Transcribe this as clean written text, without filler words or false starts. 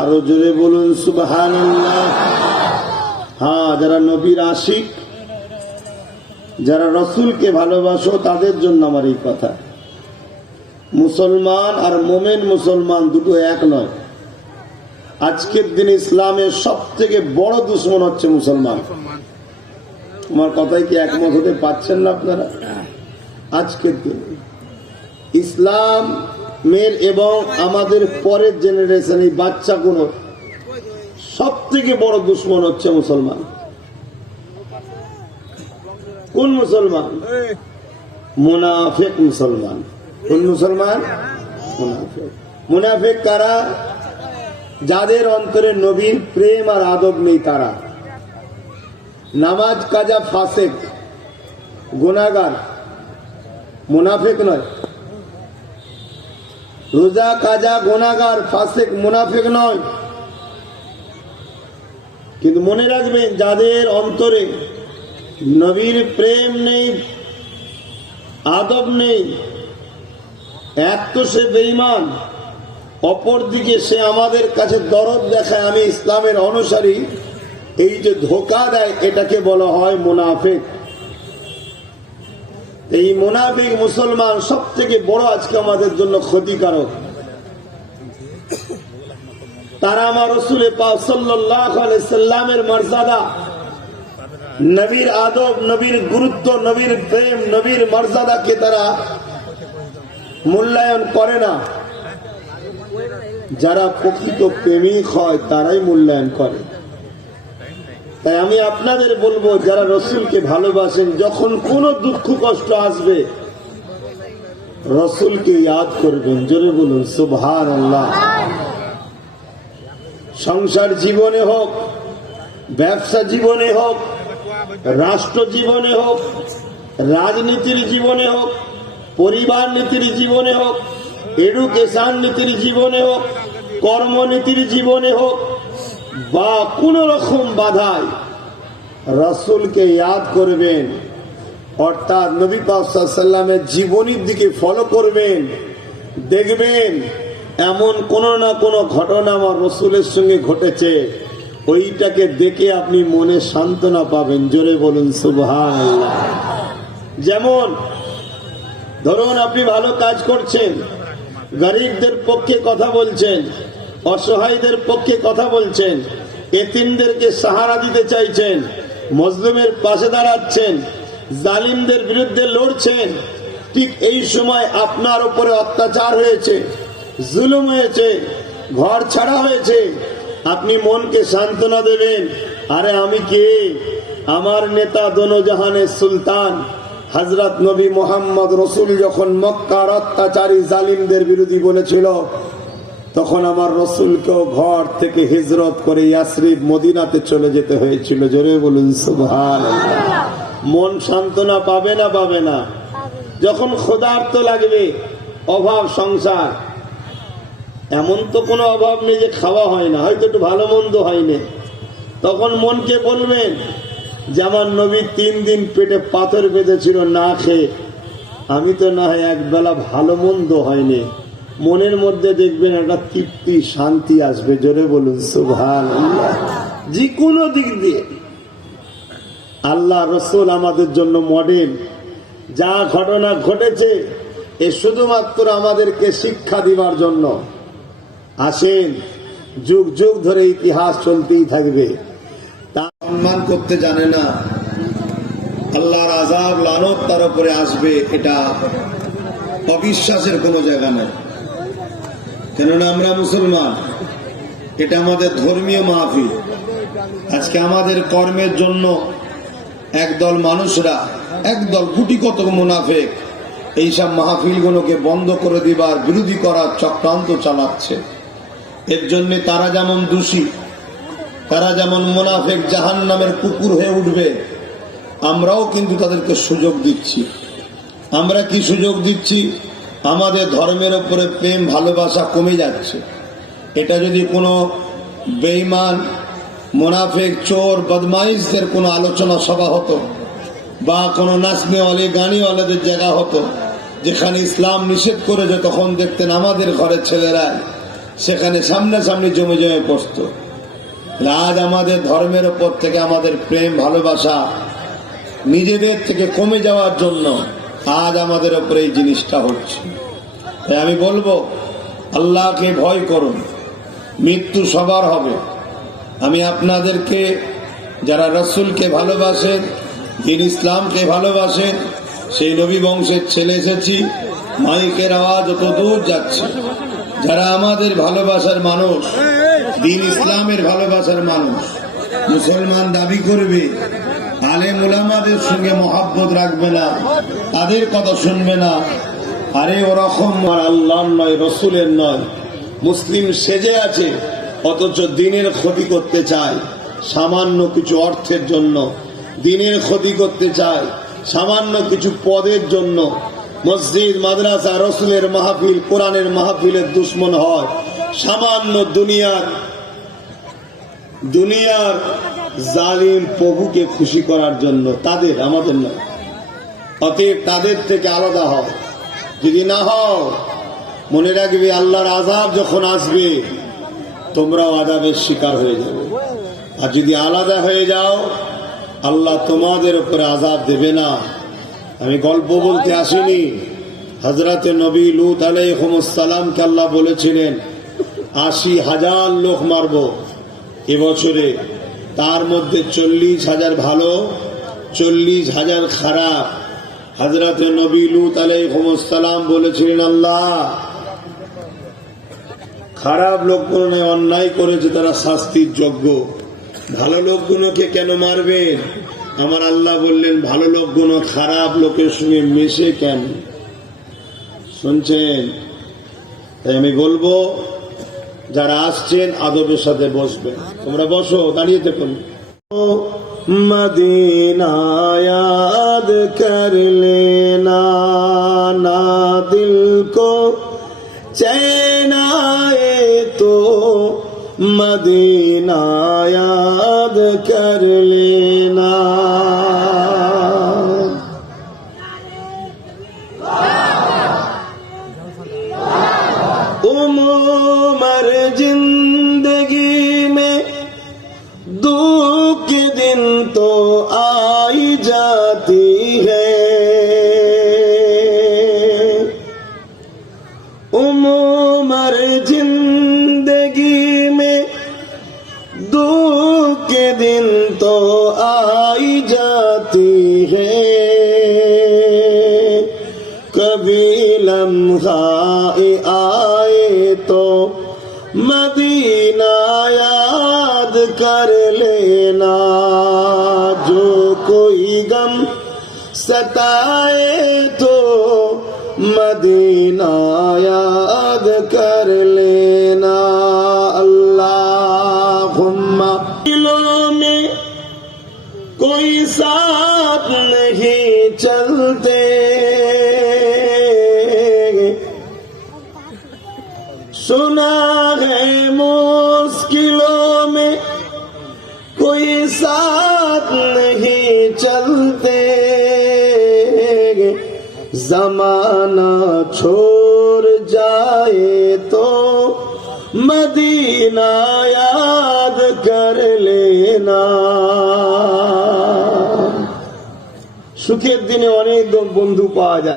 আরো জোরে বলুন সুবহানাল্লাহ। হ্যাঁ, যারা নবীর আশিক, যারা রসুলকে ভালোবাসো, তাদের জন্য আমার এই কথা। মুসলমান আর মোমেন মুসলমান দুটো এক নয়। আজকের দিনে ইসলামের সব থেকে বড় দুশ্মন হচ্ছে মুসলমান। আমার কথায় কি একমত হতে পারছেন না আপনারা? আজকের দিনে ইসলামের এবং আমাদের পরের জেনারেশন, এই বাচ্চাগুলো সব থেকে বড় দুশ্মন হচ্ছে মুসলমান। কোন মুসলমান? মুনাফিক মুসলমান। কোন মুসলমান? মুনাফিক। মুনাফিক কারা? যাদের অন্তরে নবীর প্রেম আর আদব নেই তারা। নামাজ কাজা ফাসেক, গুনাহগার, মুনাফিক নয়। রোজা কাজা গুনাহগার, ফাসেক, মুনাফিক নয়। কিন্তু মনে রাখবেন, যাদের অন্তরে নবীর প্রেম নেই, আদব নেই, এক তো সে বেঈমান, অপরদিকে সে আমাদের কাছে দরদ দেখায় আমি ইসলামের অনুসারী, এই যে ধোঁকা দেয় এটাকে বলা হয় মুনাফিক। এই মুনাফিক মুসলমান সব থেকে বড় আজকে আমাদের জন্য ক্ষতিকারক। তারা আমার রাসূল পাক সাল্লাল্লাহু আলাইহি সাল্লামের মর্যাদা, নবীর আদব, নবীর গুরুত্ব, নবীর প্রেম, নবীর মর্যাদাকে তারা মূল্যায়ন করে না। যারা প্রকৃত প্রেমিক হয় তারাই মূল্যায়ন করে। তাই আমি আপনাদের বলবো, যারা রসুলকে ভালোবাসেন, যখন কোনো দুঃখ কষ্ট আসবে রসুলকে ইয়াদ করবেন। জোরে বলুন সুবহানাল্লাহ। সংসার জীবনে হোক, ব্যবসা জীবনে হোক, রাষ্ট্র জীবনে হোক, রাজনীতির জীবনে হোক, পরিবার নীতির জীবনে হোক, এডুকেশন নীতির জীবনে হোক, কর্মনীতির জীবনে হোক, বা কোন রকম বাধায় রাসূলকে ইয়াদ করবেন, অর্থাৎ নবী পাক সাল্লাল্লাহু আলাইহি ওয়াসাল্লামের জীবনীর দিকে ফলো করবেন। দেখবেন এমন কোন না কোন ঘটনা আমার রাসূলের সঙ্গে ঘটেছে, ওইটাকে দেখে আপনি মনে সান্ত্বনা পাবেন। জোরে বলুন সুবহানাল্লাহ। যেমন ধরুন, আপনি ভালো কাজ করছেন, গরিবদের পক্ষে কথা বলছেন, অসহায়দের পক্ষে কথা বলছেন, এতিমদেরকে সাহারা দিতে চাইছেন, মজলুমের পাশে দাঁড়াচ্ছেন, জালিমদের বিরুদ্ধে লড়ছেন। ঠিক এই সময় আপনার উপরে অত্যাচার হয়েছে, জুলুম হয়েছে, ঘর ছাড়া হয়েছে, আপনি মনকে সান্ত্বনা দেবেন, আরে আমি কে? আমার নেতা দোনো জাহানের সুলতান হযরত নবী মুহাম্মদ রাসূল যখন মক্কার অত্যাচারী জালিমদের বিরোধী বলেছিল, তখন আমার রাসূলকেও ঘর থেকে হিজরত করে ইয়াসরিব মদিনাতে চলে যেতে হয়েছিল। জোরে বলুন সুবহানাল্লাহ। মন সান্ত্বনা পাবে না? পাবে না। যখন ক্ষুধার্ত লাগবে, অভাব সংসার, এমন তো কোনো অভাব নেই যে খাওয়া হয় না, হয়তো একটু ভালো মন্দ হয়নি, তখন মনকে বলবেন যে আমার নবী 3 দিন পেটে পাথর বেঁধেছিল না খেয়ে, আমি তো না হয় একবেলা ভালো মন্দ হয়নি। মনের মধ্যে দেখবেন একটা তৃপ্তি, শান্তি আসবে। জোরে বলুন সুবহানাল্লাহ। যে কোনো দিক দিয়ে আল্লাহ রসুল আমাদের জন্য মডেল। যা ঘটনা ঘটেছে এ শুধুমাত্র আমাদেরকে শিক্ষা দিবার জন্য। আসেন, যুগ যুগ ধরে ইতিহাস চলতেই থাকবে। তা সম্মান করতে জানে না, আল্লাহর আযাব লানত তার উপরে আসবে, এটা অবিশ্বাসের কোনো জায়গা নেই। কেননা আমরা মুসলমান, এটা আমাদের ধর্মীয় মাহফিল। আজকে আমাদের কর্মের জন্য একদল মানুষরা, একদল গুটি কতক মুনাফিক এইসব মাহফিলগুলোকে বন্ধ করে দিবার, বিরোধী করার চক্রান্ত চালাচ্ছে। এর জন্য তারা যেমন দোষী, তারা যেমন মুনাফিক জাহান্নামের কুকুর হয়ে উঠবে, আমরাও কিন্তু তাদেরকে সুযোগ দিচ্ছি। আমরা কি সুযোগ দিচ্ছি? আমাদের ধর্মের উপরে প্রেম ভালোবাসা কমে যাচ্ছে। এটা যদি কোনো বেঈমান, মুনাফিক, চোর, বদমাইশদের কোনো আলোচনা সভা হতো, বা কোনো নাচনেওয়ালি, গানিওয়ালাদের জায়গা হতো, যেখানে ইসলাম নিষেধ করেছে, তখন দেখতেন আমাদের ঘরের ছেলেরা সেখানে সামনাসামনি জমে জমে পড়ত। আজ আমাদের ধর্মের ওপর থেকে আমাদের প্রেম ভালোবাসা নিজেদের থেকে কমে যাওয়ার জন্য আজ আমাদের ওপরে এই জিনিসটা হচ্ছে। তাই আমি বলবো, আল্লাহকে ভয় করুন, মৃত্যু সবার হবে। আমি আপনাদেরকে যারা রসুলকে ভালোবাসেন, দিন ইসলামকে ভালোবাসেন, সেই নবী বংশের ছেলে এসেছি। মাইকের আওয়াজ অত দূর যাচ্ছে, যারা আমাদের ভালোবাসার মানুষ, দিন ইসলামের ভালোবাসার মানুষ, মুসলমান দাবি করবে, আলেম উলামাদের সঙ্গে মহাব্বত রাখবে না, তাদের কথা শুনবে না, আরে ওরকম আল্লাহর নয়, রসুলের নয়, মুসলিম সেজে আছে, অথচ দিনের ক্ষতি করতে চায় সামান্য কিছু অর্থের জন্য, দিনের ক্ষতি করতে চায় সামান্য কিছু পদের জন্য। মসজিদ, মাদ্রাসা, রসুলের মাহফিল, কোরআনের মাহফিলের দুশ্মন হয় সামান্য দুনিয়ার জালিম প্রভুকে খুশি করার জন্য। তাদের, আমাদের নয়। অতএব তাদের থেকে আলাদা হও। যদি না হও, মনে রাখবে আল্লাহর আযাব যখন আসবে তোমরাও আযাবের শিকার হয়ে যাবে। আর যদি আলাদা হয়ে যাও, আল্লাহ তোমাদের উপরে আযাব দেবে না। আমি গল্প বলতে আসিনি। হযরতে নবী লূত আলাইহিস সালামকে আল্লাহ বলেছিলেন ৮০,০০০ লোক মারব এবছরে, তার মধ্যে ৪০,০০০ ভালো, ৪০,০০০ খারাপ। হযরতে নবী লূত আলাইহিস সালাম বলেছিলেন, আল্লাহ, খারাপ লোকগুলো অন্যায় করেছে, তারা শাস্তির যোগ্য, ভালো লোকগুলোকে কেন মারবেন? আমার আল্লাহ বললেন, ভালো লোকগুলো খারাপ লোকের সঙ্গে মেশে কেন? শুনছেন? তাই আমি বলবো, যারা আসছেন আদবের সাথে বসবেন। তোমরা বসো, দাঁড়িয়ে থাকুন। মদিনা याद कर लेना, ना दिल को चैन आए तो मदीना याद कर लेना। उमर जिंदगी में दुख के दिन तो आई जाती है, उमर जिंदगी में दुख के दिन तो आई जाती है, कभी लम्हा आए तो मदीना याद कर लेना। जो कोई गम सताए तो मदीना याद कर लेना। अल्लाहुम्मा, दिलों में कोई साथ नहीं चलते, सुना है मुश्किलों में कोई साथ नहीं चलते, जमाना छोड़ जाए तो मदीना याद कर लेना। সুখের দিনে অনেক বন্ধু পাওয়া যায়।